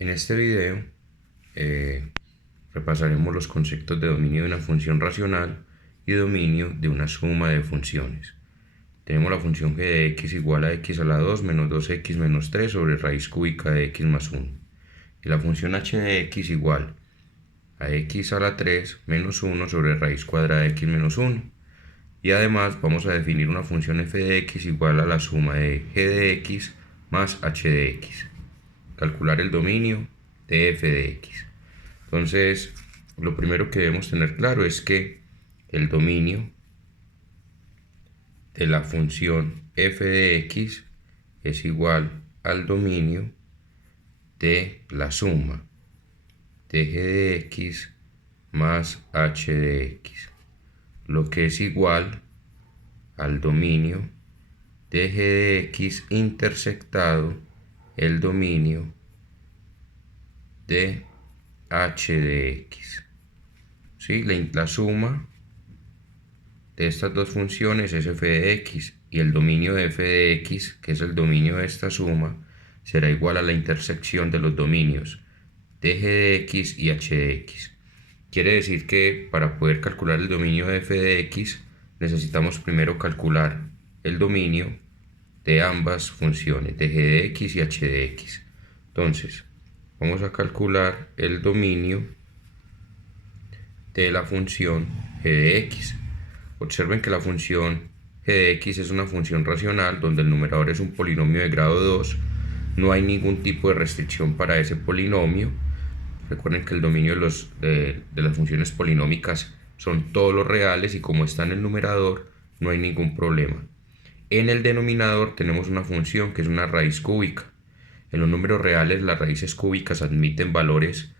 En este video repasaremos los conceptos de dominio de una función racional y dominio de una suma de funciones. Tenemos la función g de x igual a x a la 2 menos 2x menos 3 sobre raíz cúbica de x más 1. Y la función h de x igual a x a la 3 menos 1 sobre raíz cuadrada de x menos 1. Y además vamos a definir una función f de x igual a la suma de g de x más h de x. Calcular el dominio de f de x. Entonces, lo primero que debemos tener claro es que el dominio de la función f de x es igual al dominio de la suma de g de x más h de x, lo que es igual al dominio de g de x intersectado el dominio de h de x. ¿Sí? La suma de estas dos funciones es f de x, y el dominio de f de x, que es el dominio de esta suma, será igual a la intersección de los dominios de g de x y h de x. Quiere decir que para poder calcular el dominio de f de x necesitamos primero calcular el dominio de ambas funciones, de g de x y h de x. Entonces, vamos a calcular el dominio de la función g de x. Observen que la función g de x es una función racional donde el numerador es un polinomio de grado 2. No hay ningún tipo de restricción para ese polinomio. Recuerden que el dominio de las funciones polinómicas son todos los reales, y como está en el numerador no hay ningún problema. En el denominador tenemos una función que es una raíz cúbica. En los números reales las raíces cúbicas admiten valores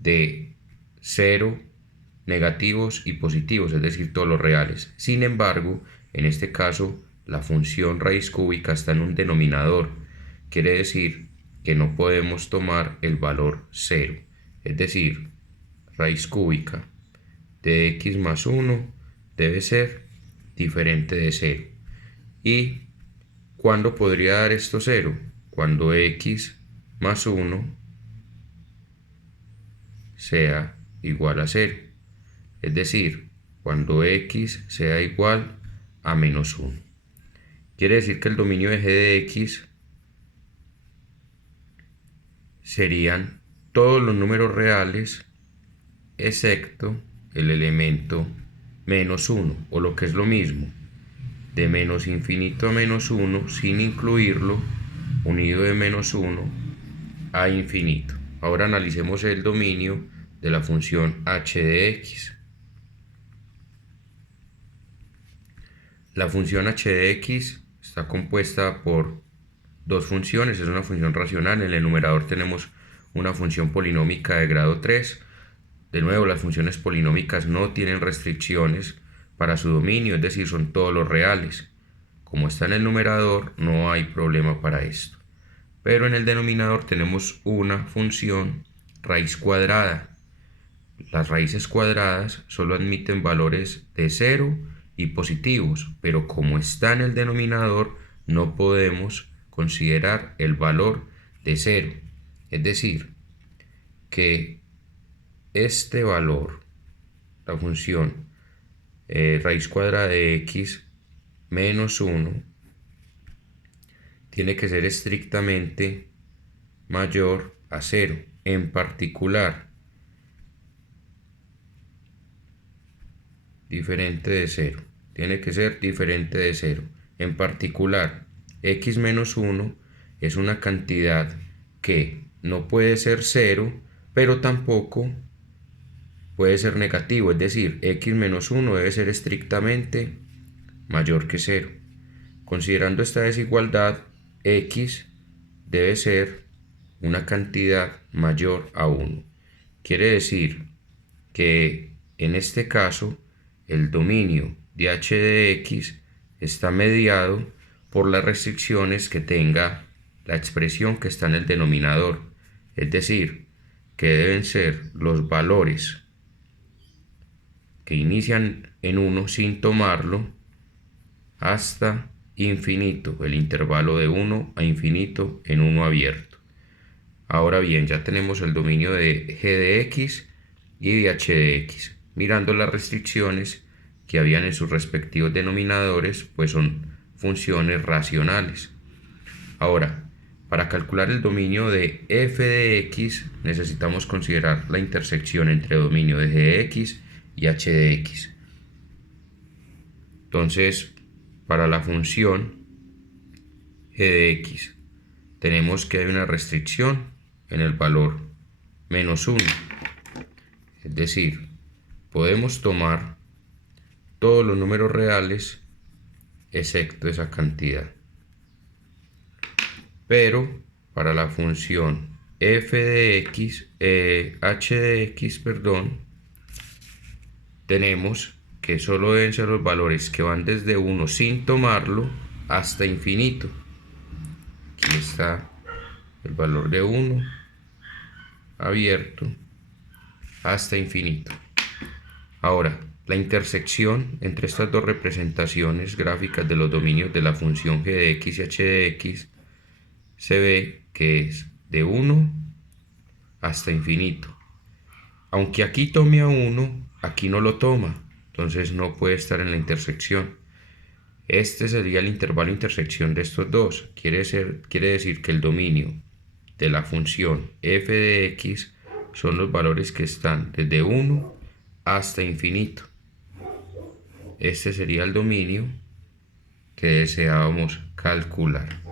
de 0, negativos y positivos, es decir, todos los reales. Sin embargo, en este caso la función raíz cúbica está en un denominador. Quiere decir que no podemos tomar el valor 0. Es decir, raíz cúbica de x más 1 debe ser diferente de 0. ¿Y cuándo podría dar esto 0? Cuando x más 1 sea igual a 0. Es decir, cuando x sea igual a menos 1. Quiere decir que el dominio de g de x serían todos los números reales excepto el elemento menos 1, o lo que es lo mismo, de menos infinito a menos 1 sin incluirlo, unido de menos 1 a infinito. Ahora analicemos el dominio de la función h de x. La función h de x está compuesta por dos funciones, es una función racional. En el numerador tenemos una función polinómica de grado 3. De nuevo, las funciones polinómicas no tienen restricciones para su dominio, es decir, son todos los reales. Como está en el numerador, no hay problema para esto. Pero en el denominador tenemos una función raíz cuadrada. Las raíces cuadradas solo admiten valores de 0 y positivos, pero como está en el denominador, no podemos considerar el valor de 0. Es decir, que este valor, la función raíz cuadrada de x menos 1, tiene que ser estrictamente mayor a 0. En particular, diferente de 0. Tiene que ser diferente de 0. En particular, x menos 1 es una cantidad que no puede ser 0, pero tampoco puede ser negativo. Es decir, x menos 1 debe ser estrictamente mayor que 0. Considerando esta desigualdad, x debe ser una cantidad mayor a 1. Quiere decir que en este caso el dominio de h de x está mediado por las restricciones que tenga la expresión que está en el denominador, es decir, que deben ser los valores que inician en 1 sin tomarlo hasta infinito, el intervalo de 1 a infinito en 1 abierto. Ahora bien, ya tenemos el dominio de g de x y de h de x. Mirando las restricciones que habían en sus respectivos denominadores, pues son funciones racionales. Ahora, para calcular el dominio de f de x, necesitamos considerar la intersección entre dominio de g de x y h de x. Entonces, para la función g de x, tenemos que hay una restricción en el valor -1. Es decir, podemos tomar todos los números reales excepto esa cantidad. Pero para la función f de x, h de x, tenemos que solo deben ser los valores que van desde 1 sin tomarlo hasta infinito. Aquí está el valor de 1 abierto hasta infinito. Ahora, la intersección entre estas dos representaciones gráficas de los dominios de la función g de x y h de x se ve que es de 1 hasta infinito. Aunque aquí tome a 1, aquí no lo toma, entonces no puede estar en la intersección. Este sería el intervalo de intersección de estos dos. Quiere decir que el dominio de la función f de x son los valores que están desde 1 hasta infinito. Este sería el dominio que deseábamos calcular.